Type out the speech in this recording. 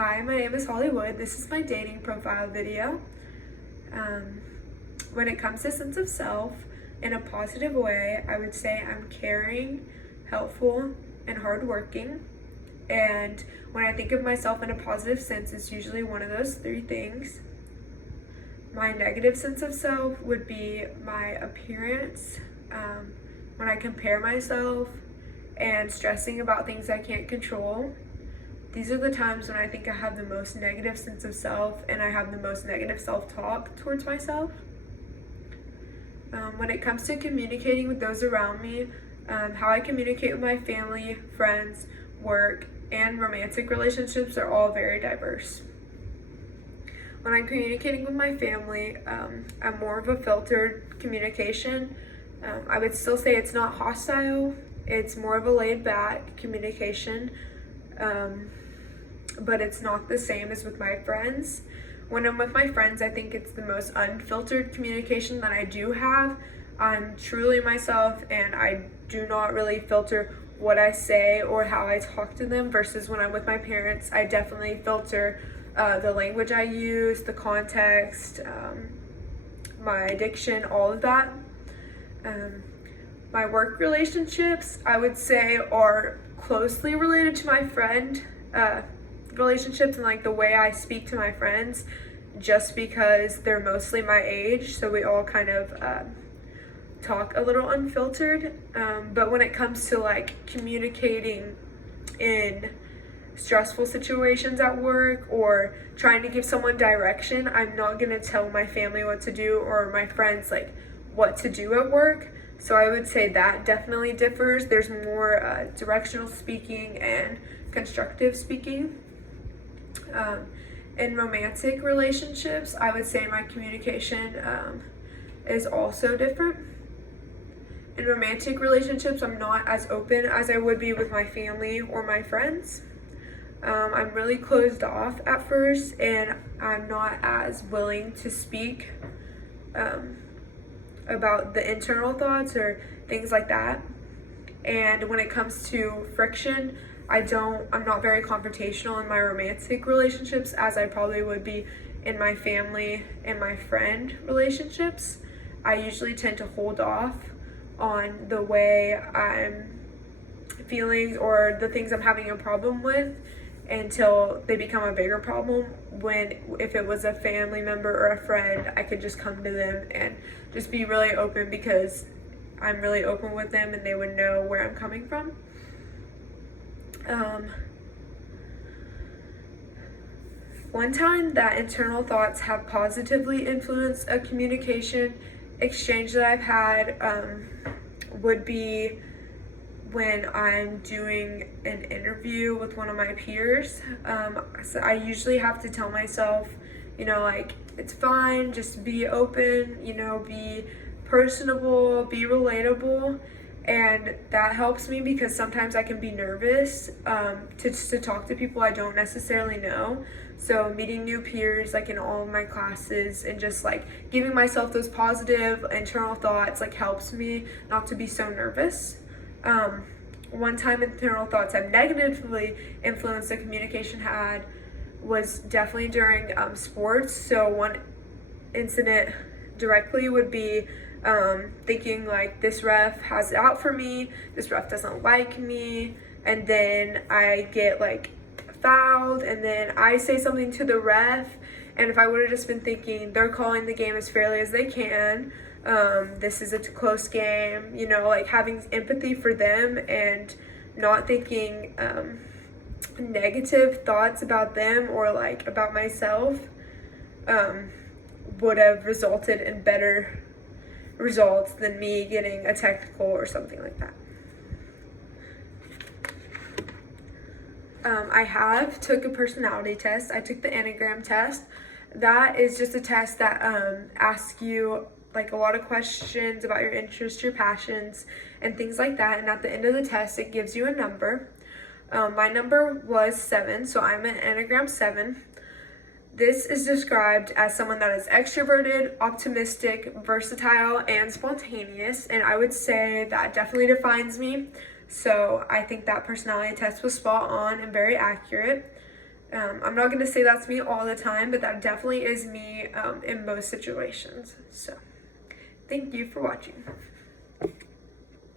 Hi, my name is Hollie Wood. This is my dating profile video. When it comes to sense of self, in a positive way, I would say I'm caring, helpful, and hardworking. And when I think of myself in a positive sense, it's usually one of those three things. My negative sense of self would be my appearance, when I compare myself and stressing about things I can't control. These are the times when I think I have the most negative sense of self and I have the most negative self-talk towards myself. When it comes to communicating with those around me, how I communicate with my family, friends, work, and romantic relationships are all very diverse. When I'm communicating with my family, I'm more of a filtered communication. I would still say it's not hostile, it's more of a laid-back communication. But it's not the same as with my friends. When I'm with my friends, I think it's the most unfiltered communication that I do have. I'm truly myself and I do not really filter what I say or how I talk to them, versus when I'm with my parents, I definitely filter the language I use, the context, my diction, all of that. My work relationships, I would say, are closely related to my friend relationships and like the way I speak to my friends, just because they're mostly my age, so we all kind of talk a little unfiltered. But when it comes to like communicating in stressful situations at work or trying to give someone direction, I'm not gonna tell my family what to do or my friends like what to do at work. So I would say that definitely differs. There's more directional speaking and constructive speaking. In romantic relationships, I would say my communication is also different. In romantic relationships, I'm not as open as I would be with my family or my friends. I'm really closed off at first, and I'm not as willing to speak about the internal thoughts or things like that. And when it comes to friction, I'm not very confrontational in my romantic relationships as I probably would be in my family and my friend relationships. I usually tend to hold off on the way I'm feeling or the things I'm having a problem with until they become a bigger problem. If it was a family member or a friend, I could just come to them and just be really open because I'm really open with them and they would know where I'm coming from. One time that internal thoughts have positively influenced a communication exchange that I've had would be when I'm doing an interview with one of my peers. So I usually have to tell myself, like, it's fine, just be open, be personable, be relatable. And that helps me because sometimes I can be nervous to talk to people I don't necessarily know. So meeting new peers, like in all of my classes, and just like giving myself those positive internal thoughts like helps me not to be so nervous. One time internal thoughts have negatively influenced the communication had was definitely during sports. So one incident directly would be thinking like, this ref has it out for me, this ref doesn't like me, and then I get like fouled, and then I say something to the ref, and if I would have just been thinking they're calling the game as fairly as they can, this is a close game, like having empathy for them and not thinking negative thoughts about them or like about myself, would have resulted in better results than me getting a technical or something like that. I took a personality test. I took the Enneagram test. That is just a test that asks you like a lot of questions about your interests, your passions, and things like that. And at the end of the test, it gives you a number. My number was 7, so I'm an Enneagram 7. This is described as someone that is extroverted, optimistic, versatile, and spontaneous, and I would say that definitely defines me. So I think that personality test was spot on and very accurate. I'm not going to say that's me all the time, but that definitely is me in most situations. So, thank you for watching.